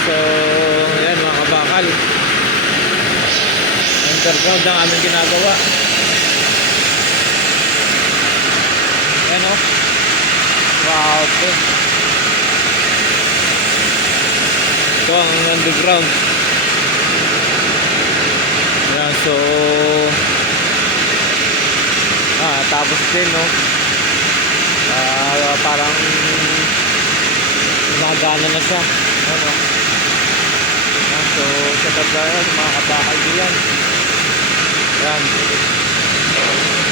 So, yan mga kabakal. Underground ang aming ginagawa. Yan o. Wow. Ito ang underground. Yan, so tapos din no. Parang nagana na siya. Ano? Yan, so sa pagkaya mga kabakal diyan. Yan.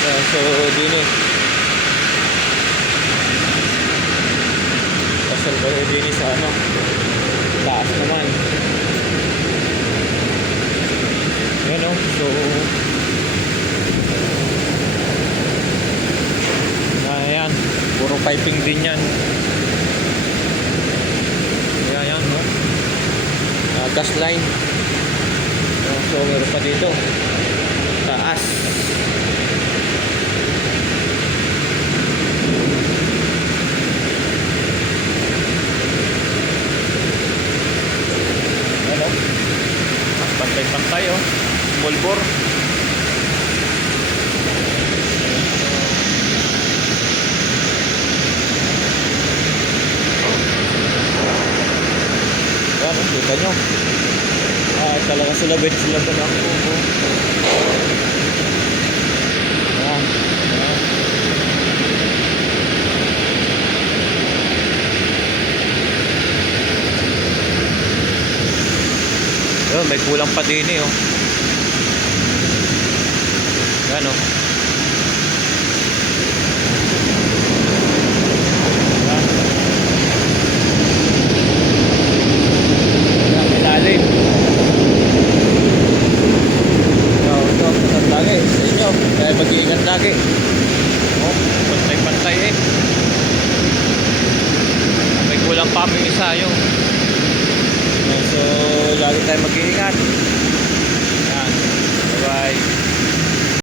Yan, so din eh. Pasal ba din sa ano? Taas naman. Yan o. So ayan. Puro piping din yan. Ayan no. Gas line. So meron pa dito. Taas. Ano? Pantay-pantay oh. Bulbor. Yan, kita nyo. Talaga sila ba ng kubo. Yan. Yan. Yan, may kulang pa din eh oh. Yan oh. Yan. Yan, ilalim. Lagi sa inyo, kaya mag-iingat lagi. Oh, pantay-pantay eh. May kulang pa kami isa yung. So, lagi tayo mag-iingat.